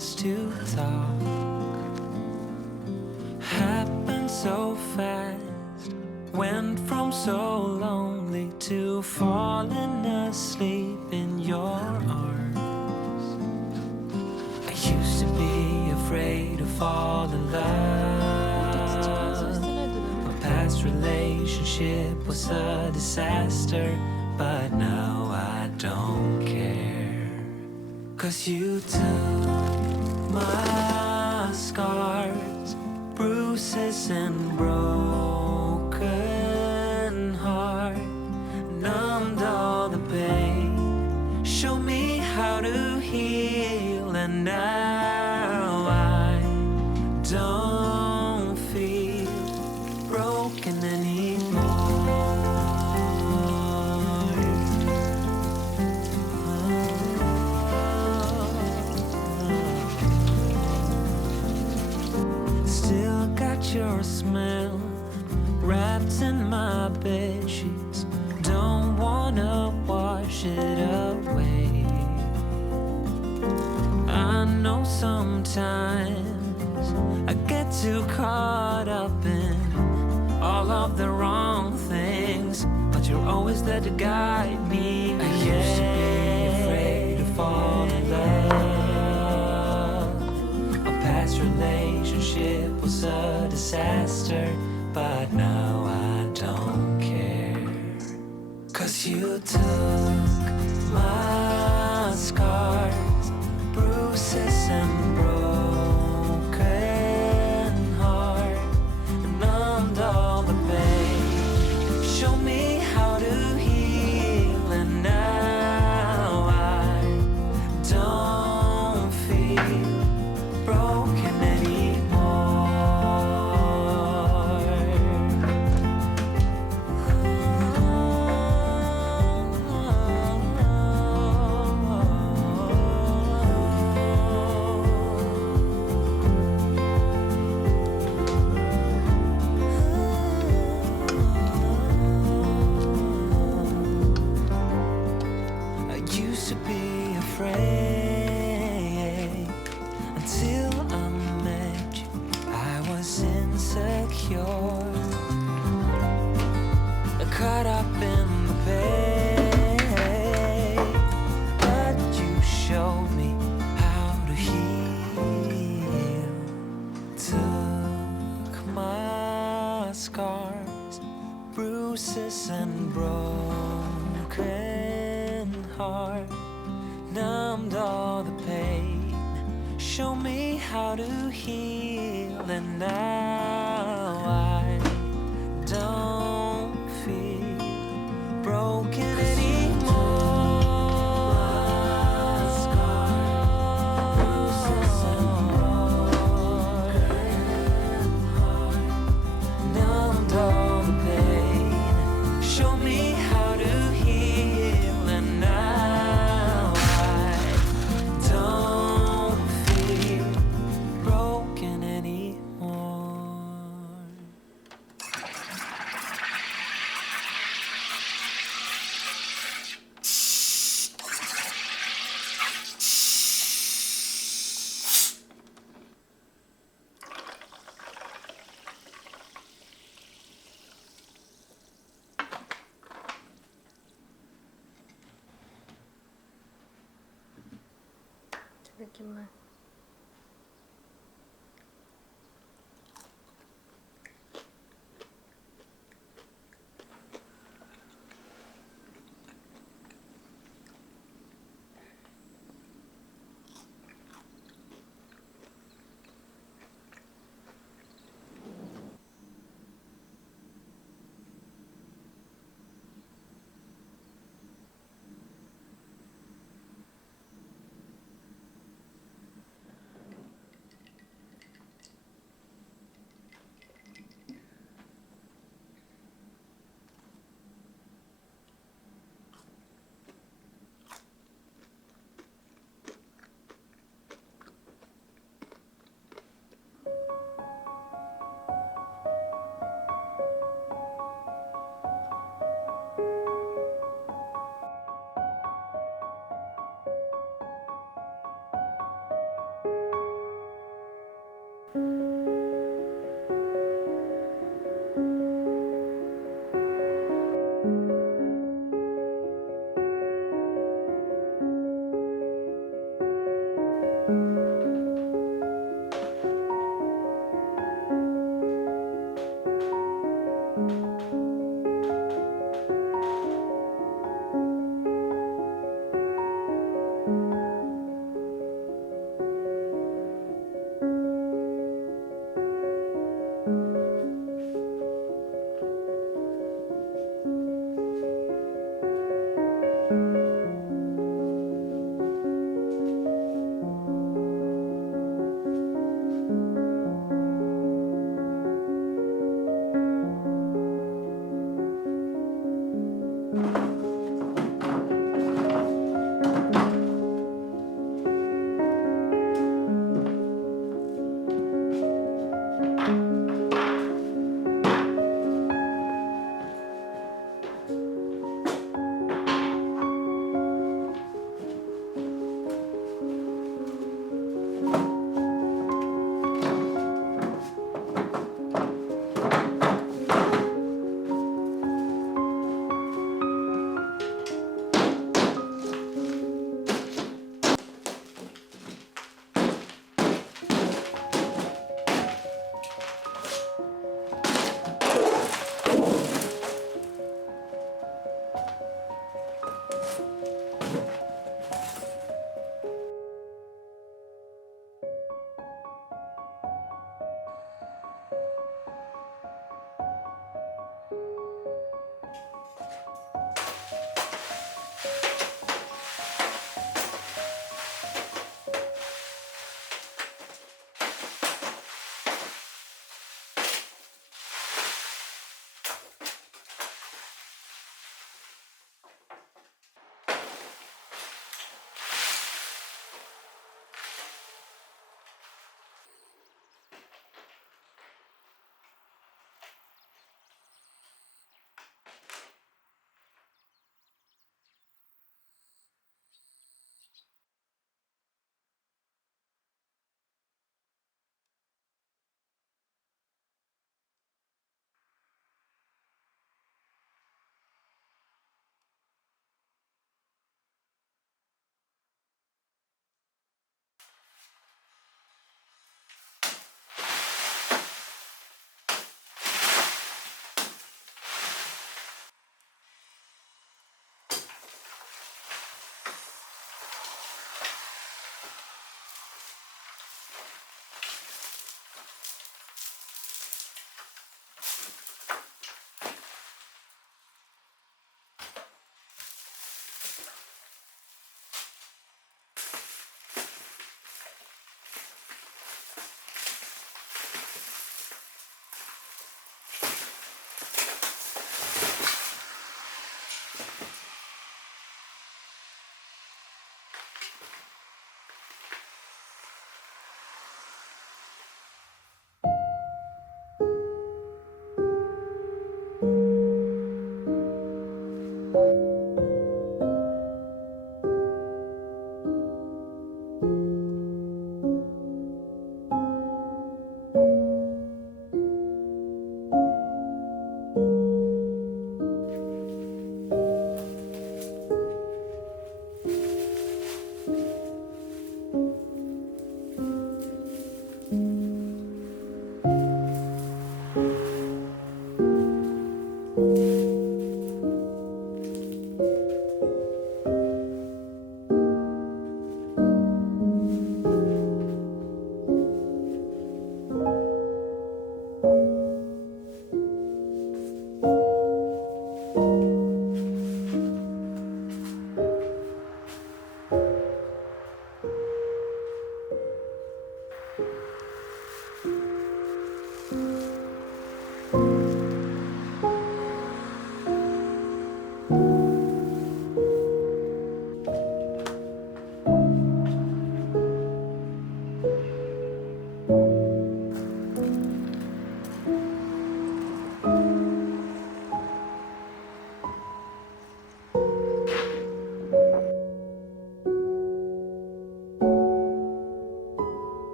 us to talk happened so fast. Went from so lonely to falling asleep in your arms. I used to be afraid to fall in love. My past relationship was a disaster, but now I don't care. 'Cause you took my scars, bruises and broken heart, numbed all the pain, show me how to heal, and now I don't feel broken anymore. Still got your smell wrapped in my bed sheets. Don't wanna wash it away. I know sometimes I get too caught up in all of the wrong things, but you're always there to guide me. I used to be afraid to fall in love. A past relationship was a disaster, but now I don't care. 'Cause you took my scars, bruises and broken heart, numbed all the pain, show me how to heal, and now I don't feel broken anymore. I used to be afraid until I met you. I was insecure, caught up in the pain, but you showed me how to heal. Took my scars, bruises and broken heart, numbed all the pain, show me how to heal, and now I don't feel broken anymore. Numbed all the pain, show me how to heal, and now I don't feel broken anymore. 이렇게만.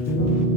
you.